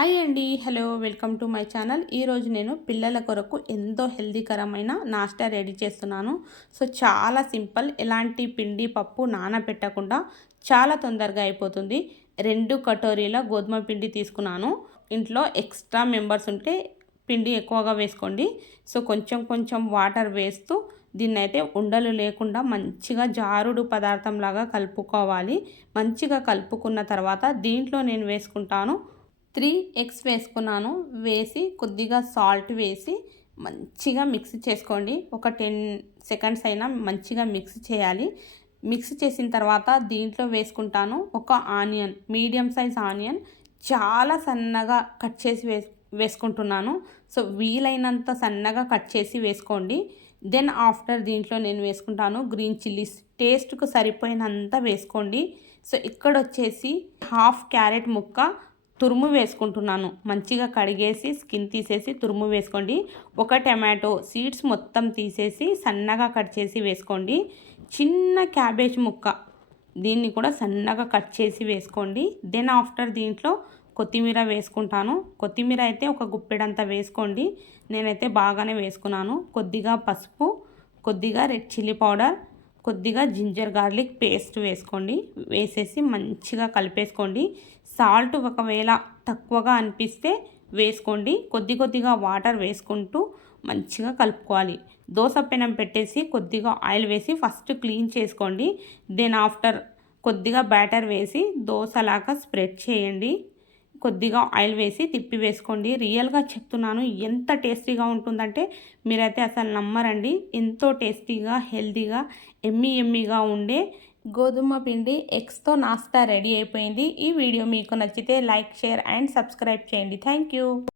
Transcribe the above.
Hi అండి. Hello welcome to my channel. ఈరోజు నేను పిల్లల కొరకు ఎంతో హెల్దీకరమైన నాస్టా రెడీ చేస్తున్నాను. సో చాలా సింపుల్. ఎలాంటి పిండి పప్పు నానబెట్టకుండా చాలా తొందరగా అయిపోతుంది. రెండు కటోరీల గోధుమ పిండి తీసుకున్నాను. ఇంట్లో ఎక్స్ట్రా మెంబర్స్ ఉంటే పిండి ఎక్కువగా వేసుకోండి. సో కొంచెం కొంచెం వాటర్ వేస్తూ దీన్ని అయితే ఉండలు లేకుండా మంచిగా జారుడు పదార్థంలాగా కలుపుకోవాలి. మంచిగా కలుపుకున్న తర్వాత దీంట్లో నేను వేసుకుంటాను త్రీ ఎగ్స్ వేసుకున్నాను. వేసి కొద్దిగా సాల్ట్ వేసి మంచిగా మిక్స్ చేసుకోండి. ఒక టెన్ సెకండ్స్ అయినా మంచిగా మిక్స్ చేయాలి. మిక్స్ చేసిన తర్వాత దీంట్లో వేసుకుంటాను ఒక ఆనియన్ మీడియం సైజ్ ఆనియన్. చాలా సన్నగా కట్ చేసి వేస్ వేసుకుంటున్నాను. సో వీలైనంత సన్నగా కట్ చేసి వేసుకోండి. దెన్ ఆఫ్టర్ దీంట్లో నేను వేసుకుంటాను గ్రీన్ చిల్లీస్. టేస్ట్కు సరిపోయినంత వేసుకోండి. సో ఇక్కడ వచ్చేసి హాఫ్ క్యారెట్ ముక్క తురుము వేసుకుంటున్నాను. మంచిగా కడిగేసి స్కిన్ తీసేసి తురుము వేసుకోండి. ఒక టమాటో సీడ్స్ మొత్తం తీసేసి సన్నగా కట్ చేసి వేసుకోండి. చిన్న క్యాబేజ్ ముక్క దీన్ని కూడా సన్నగా కట్ చేసి వేసుకోండి. దెన్ ఆఫ్టర్ దీంట్లో కొత్తిమీర వేసుకుంటాను. కొత్తిమీర అయితే ఒక గుప్పెడంతా వేసుకోండి. నేనైతే బాగానే వేసుకున్నాను. కొద్దిగా పసుపు కొద్దిగా రెడ్ చిల్లీ పౌడర్ కొద్దిగా జింజర్ గార్లిక్ పేస్ట్ వేసుకోండి. వేసేసి మంచిగా కలిపేసుకోండి. సాల్ట్ ఒకవేళ తక్కువగా అనిపిస్తే వేసుకోండి. కొద్ది కొద్దిగా వాటర్ వేసుకుంటూ మంచిగా కలుపుకోవాలి. దోశ పెనం పెట్టేసి కొద్దిగా ఆయిల్ వేసి ఫస్ట్ క్లీన్ చేసుకోండి. దెన్ ఆఫ్టర్ కొద్దిగా బ్యాటర్ వేసి దోశలాగా స్ప్రెడ్ చేయండి. కొద్దిగా ఆయిల్ వేసి తిప్పి వేసుకోండి. రియల్గా చెప్తున్నాను ఎంత టేస్టీగా ఉంటుందంటే మీరైతే అసలు నమ్మరండి. ఎంతో టేస్టీగా హెల్తీగా ఎమ్మి ఎమ్మిగా ఉండే గోధుమ పిండి ఎగ్స్తో నాస్తా రెడీ అయిపోయింది. ఈ వీడియో మీకు నచ్చితే లైక్ షేర్ అండ్ సబ్స్క్రైబ్ చేయండి. Thank you